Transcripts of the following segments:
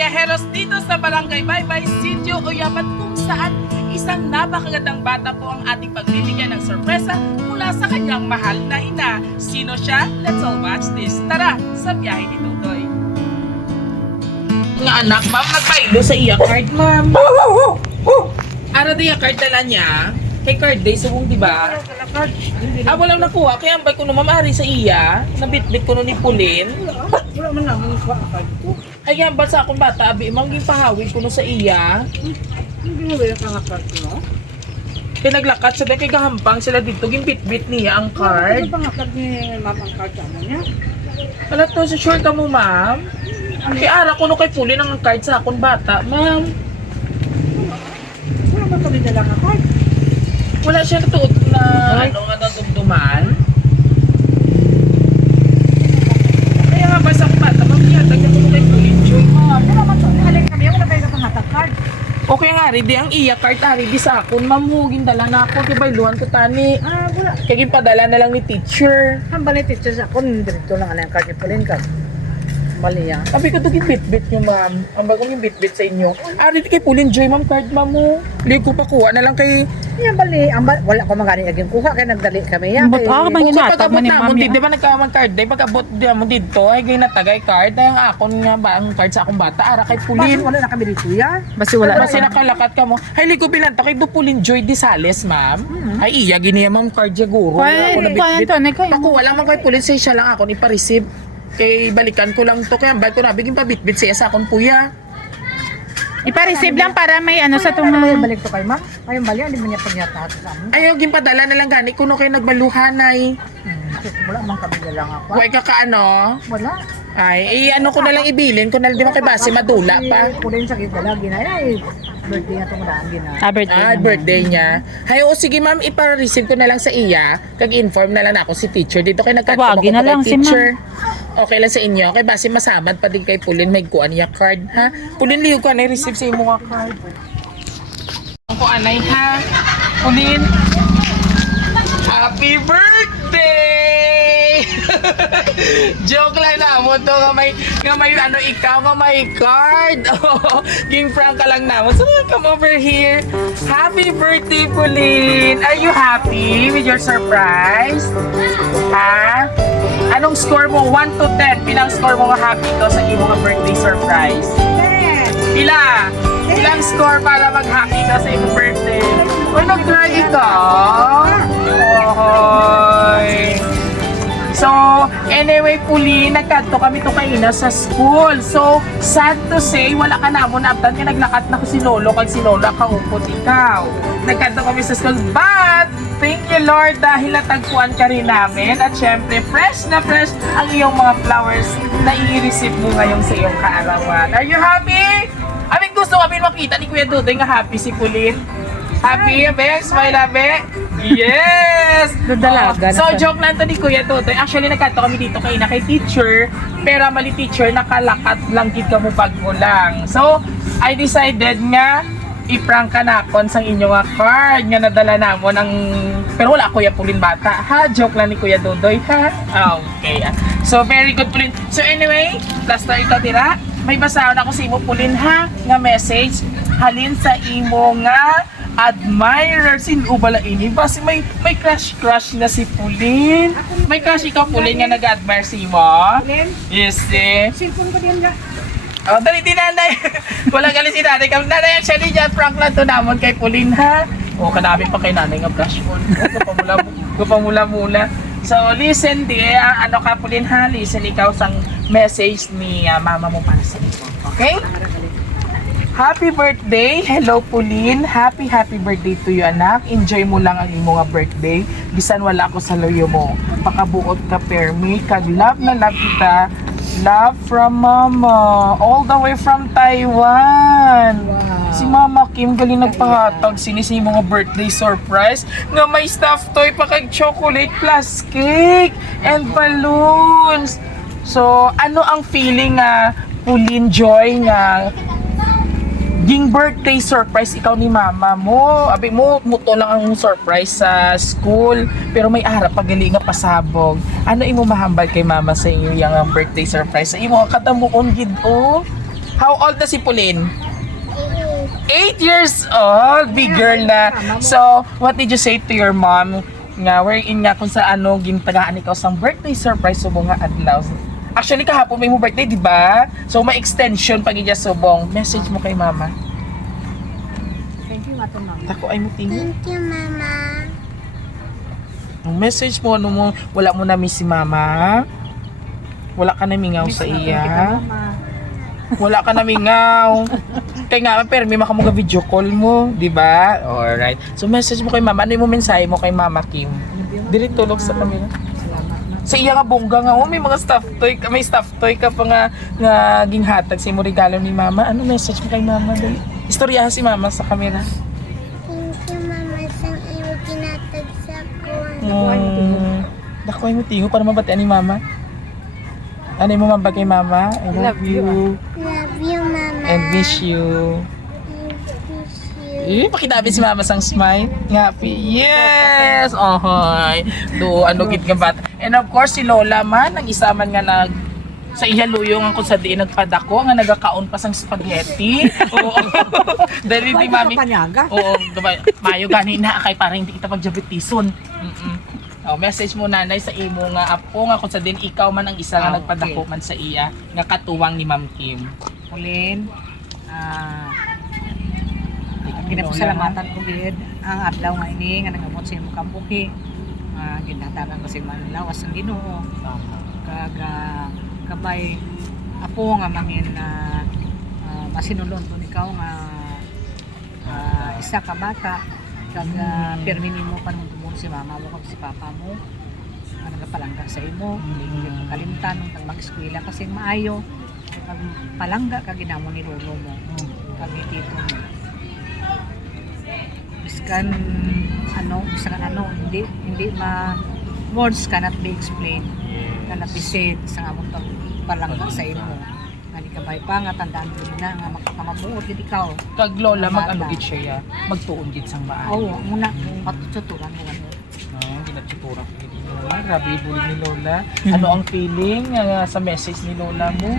biyaheros dito sa Barangay Baybay, Sitio Oyamat, kung saan isang napakagandang bata po ang ating pagbibigyan ng sorpresa mula sa kanyang mahal na ina. Sino siya? Let's all watch this. Tara, sa biyahe ni Tutoy. Nga anak, ma'am, nagpailo sa iya card, ma'am. Ara di yung card dala niya. Kay card day, subong diba? Walang nakuha. Kaya ambay ko no mamari sa iya. Nabitbit ko no ni Pulin. Wala man naman yung card ko. Ay, kaya ambal sa akong bata, abi, mangging pahawin ko no sa iya. Hindi mo ba yung card ko, no? Kaya naglakat, sabi kay gahampang sila dito, gimbit-bit niya ang card. Ano pangakad ni mama ang card mo niya? Wala to, sa sure ka mo, ma'am. Kaya ara ko no kay Pulin ang card sa akong bata, ma'am. Wala ba kami dalang card? Wala siya natuot na ano nga nadumduman. Kaya nga basta akong bata, ma'am, yatag na ko no kay Pulin, Joy, ma'am. Wala man to. Halin kami, wala tayo na pangatag card. Okay nga, Ridi, ang iya card, Ridi sa akon, ma'am, hugin dala na ako, kay bayluhan ko tani. Wala. Kaya padala na lang ni teacher. Ang bali teacher sa ako, dirito lang ang card ni Pauline ka. Mali yan. Sabi ko, dugin bit-bit nyo, ma'am. Ang bagong yung bit-bit sa inyo. Ridi, kay Pulin, Joy, ma'am, card, ma'am, mo. Liig ko pa kuha na lang kay... Yan bali, wala ko magani aging kuha, kaya nagdali kami yan. Ba't ako bang Kung sa inatag pag-abot mo ni na mo, mami? di ba nagkamang card day? Pag-abot mo dito, ay gay natagay card. Ay ang akon nga ba, ang card sa akong bata, ara kay Bakit Pulin. wala na kami dito yan? Basta wala Kasi nakalakat ka mo. Ay, ligo bilang to kay Dupulin Joy Di Sales, ma'am. Ay, iya, giniya, ma'am, card ya guro. Kaya, to, Pakuha lang man kay Pulin, siya lang ako, ipa-receive. Kay balikan ko lang to, kaya balik ko na, biging pabit-bit siya sa akong puya. Ipa-receive lang para may ano sa Ano tunga. ba yung balik ko kay ma'am? Ayun bali, hindi mo niya pagyatahat sa amin. Ayaw, ginpadala na lang gani, kuno kayo nagbaluhanay. Wala man kami dalang ako. Huwag ka kaano. Wala. Ay, ano ko na lang ibilin, ko na lang di mo kay base, madula pa. Kulin sa gitala, ginaya eh. Birthday na itong daan ginaya. Birthday naman. Birthday niya. Hay, o sige ma'am, ipa-receive ko na lang sa iya. Kag-inform na lang ako si teacher. Dito kayo nagkatulong Tawagin na lang si teacher. Okay lang sa inyo. Kay base masamad pa din kay Pulin. May kuha niya card, ha? Pulin, liyo ko anay receive sa imo nga card. Ako anay, ha? Pulin. Happy birthday! Joke lang na mo to nga may ano ikaw nga may card. Oh, ging prank ka lang na mo. So come over here. Happy birthday, Pauline. Are you happy with your surprise? Ha? Anong score mo? 1 to 10. Pilang score mo nga happy to sa iyong birthday surprise? Pila? Ilang score para mag-happy ka sa iyong birthday? Uy, nag-try ikaw? Oy. So, anyway, Pauline, nagkadto kami to kaina sa school. So, sad to say, wala ka na mo naabtan ka naglakat na ko si Lolo kag si Lola kaupot ikaw. Nagkadto kami sa school, but thank you Lord dahil natagpuan ka rin namin at syempre fresh na fresh ang iyong mga flowers na i-receive mo ngayon sa iyong kaarawan. Are you happy? Amin gusto kami makita ni Kuya Dudoy nga happy si Pauline. Happy, Abe? Smile, Abe? Yes! Dalaga na So, siya. joke lang to ni Kuya Tutoy. Actually, nagkanto kami dito kay teacher. Pero mali teacher, nakalakat lang gid ka mo pag mo lang. So, I decided nga, i-prank ka na kon sa inyo nga card nga nadala na mo ng... Pero wala Kuya Pulin bata. Ha? Joke lang ni Kuya Dudoy, ha? Okay. So, very good Pulin. So, anyway, plaster ikaw tira. May basahan ako sa imo Pulin, ha? Nga message. Halin sa imo nga admirer sin ubala ini basi may crush na si Pauline. May crush ikaw Pauline nga nag-admire si mo. Yes eh. Cellphone ko din na. Oh, dali din nanay. Wala gali si nanay. Nanay siya ni John Frank lang to namon kay Pauline ha. Oh, kadami pa kay nanay nga crush mo. Kapamula-mula. So listen di ano ka Pauline ha, listen ikaw sang message ni mama mo para sa iyo. Okay? Happy birthday! Hello, Pauline. Happy birthday to you, anak. Enjoy mo lang ang imo nga birthday. Bisan wala ako sa loyo mo. Pakabuot ka, permi. Kag love na love kita. Love from Mama. All the way from Taiwan. Wow. Si Mama Kim galing nagpahatag sinisi mo nga birthday surprise nga may stuffed toy pa kag chocolate plus cake and balloons. So, ano ang feeling nga Pauline Joy nga ging birthday surprise ikaw ni mama mo. Abi mo muto lang ang surprise sa school pero may arap pagali nga pasabog. Ano imo mahambal kay mama sa inyo yang birthday surprise? Sa imo kadamuon gid o. How old na si Pauline? 8 years old, big girl na. So, what did you say to your mom? Nga, wherein nga kung sa ano, gintagaan ikaw sang birthday surprise subong nga adlaw. Actually, kahapon may mo birthday, di ba? So, may extension pag iya subong. Message mo kay mama. Thank you, Mato Mama. Ako ay mo tingin. Thank you, Mama. Ang message mo, ano mo, wala mo na miss si mama. Wala ka na mingaw sa iya. Wala ka na mingaw. Kaya nga, pero may makamuga video call mo, di ba? Alright. So, message mo kay mama. Ano yung mensahe mo kay mama, Kim? Dili tulog sa kamera. Sa iya nga bongga nga, oh, may mga stuff toy, may stuff toy ka pa nga ginhatag sa imo regalo ni mama. Ano message mo kay mama? Dali. Istoryahan si mama sa kamera. Thank you, Mama, sa iyong kinatag sa kuwan. Nakuha mo tingo para mabatian ni mama. Ano mo mabag kay mama? I love you. Love you, Mama. And miss you. Pakitabi si mama sang smile. Happy. Yes! Ohoy. Do ano gid nga bata. And of course si Lola man ang isa man nga nag sa iya luyong ang kung sa diin nagpadako nga nagakaon pa sang spaghetti. Oo. Dali di mami. Panyaga. Oo, gabay. Mayo gani na kay para hindi kita pagjabitison. Oh, message mo nanay sa imo nga apo nga kung sa din ikaw man ang isa nga Okay. nagpadako man sa iya nga katuwang ni Ma'am Kim. Pauline, ginapasalamatan ko gid ang adlaw nga ini nga nagabot sa imong kambuhi. Ginatagan ko si Manlawas ang Ginoo. Kag kabay apo nga mangin na masinulon ko ikaw nga isa ka bata kag perminin mo pa nung tumulong si mama mo kag si papa mo nga nagapalangga sa imo kalimtan nung tag mag-eskwela kasi maayo kag palangga kag ginamo ni lolo mo kag ni tito mo biskan hindi words cannot be explained cannot be said sa among palangga sa imo nga di ka pa nga tandaan ko na nga makakamabuot gid ikaw. Kag lola Bata. mag-ano gid siya ya, magtuon gid sang maayo. Oo, muna matututuran mo ano. Ginatsutura ko ni lola. Grabe bully ni lola. Ano ang feeling sa message ni lola mo?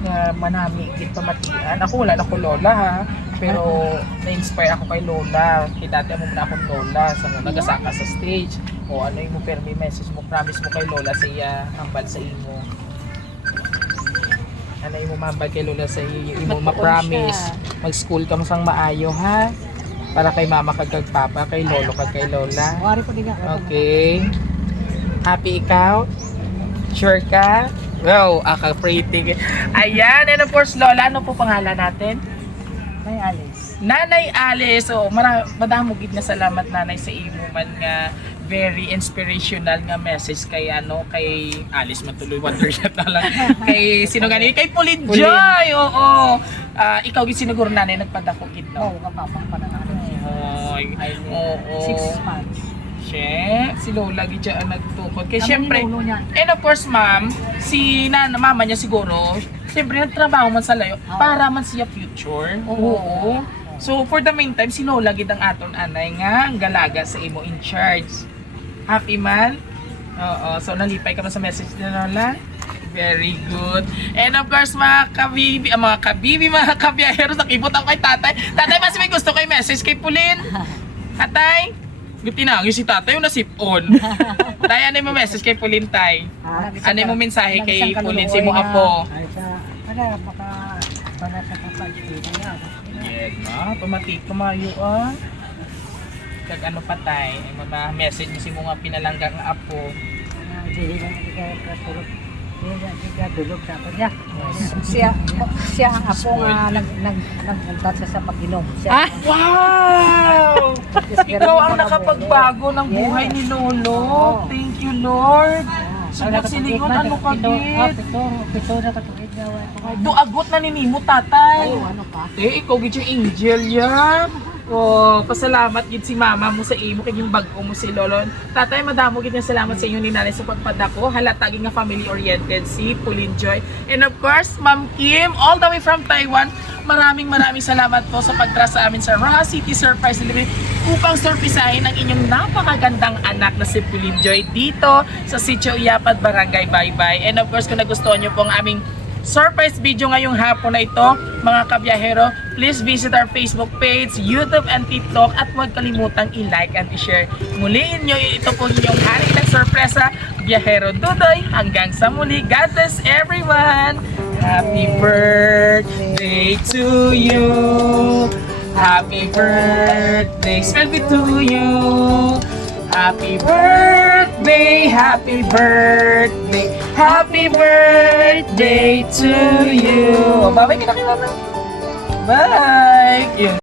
Nga manami gid pamatian. Ako wala na ko lola ha. Pero na-inspire ako kay lola. Kaya dati mo na akong lola sa nagasaka sa stage. O ano yung mo pero may message mo, promise mo kay lola sa iya, hambal sa imo. Ano yung mambal kay lola sa iyo, yung ma-promise. Mag-school ka mo sang maayo ha. Para kay mama kag kay papa, kay lolo kag kay lola. Wari ko din nga. Okay. Happy ikaw? Sure ka? Wow, pretty. Ayan, and of course, Lola, ano po pangalan natin? May Alice. Nanay Alice. So, madamo gid na salamat nanay sa imo man nga very inspirational nga message kay Alice matuloy wondershot na lang. Kay sino gani? Kay Pauline Joy. Oo. Ikaw gid siniguro nanay nagpadako gid Oo, no. kapapang pa na natin. Oy. Oo. 6 months. Si Lola gid siya ang nagtukod. Kay Kami syempre, ni lolo niya. and of course, ma'am, mama niya siguro, siyempre nagtrabaho man sa layo para man siya future. Oo. So, for the meantime, si Lola gid ang aton anay nga ang galaga sa imo in charge. Happy man? Oo. So, nalipay ka man sa message ni Lola? Very good. And of course, mga kabiyahero, nakibot ako kay tatay. Tatay, mas may gusto kay message kay Pauline. Tatay? Tinawag si tatay yung nasipon. Tay, ano yung message kay Pauline, tay? Ano yung mensahe kay Pauline si mo apo? Ay, para sa kapag-isip niya. Yes, ma. Pamatik kumayo Kag ano pa tay? Mga message mo si mo nga pinalangga nga apo. Hindi ka katulog. Hindi ka tulog sa kanya. Siya ang apo nga nagpunta sa pag-inom. Siya Wow! Ikaw ang nakapagbago ng buhay ni Lolo. Thank you, Lord. Silingon, ano ka, git? Pito na katuwid nga. Duagot na ninimo, tatay. Ano pa? Ikaw gid yung angel yan. Oh, pasalamat gid si mama mo sa imo kay yung bago mo si Lolo. Tatay, madamo gid nga salamat sa inyo ni nanay sa pagpadako. Halata gid nga family oriented si Pauline Joy. And of course, Ma'am Kim, all the way from Taiwan. Maraming salamat po sa pagtrust sa amin sa Raha City Surprise Delivery upang surprisahin ang inyong napakagandang anak na si Pauline Joy dito sa Sitio Iapad, Barangay Baybay. And of course, kung nagustuhan niyo po ang aming surprise video ngayong hapon na ito, mga kabiyahero. Please visit our Facebook page, YouTube and TikTok at huwag kalimutang i-like and i-share. Muliin nyo, ito po inyong hari ng sorpresa, Biyahero Dudoy. Hanggang sa muli, God bless everyone! Happy birthday to you! Happy birthday, Smelby, to you! Happy birthday, happy birthday, happy birthday to you! Bye-bye ka na kay mama. Bye! Yun.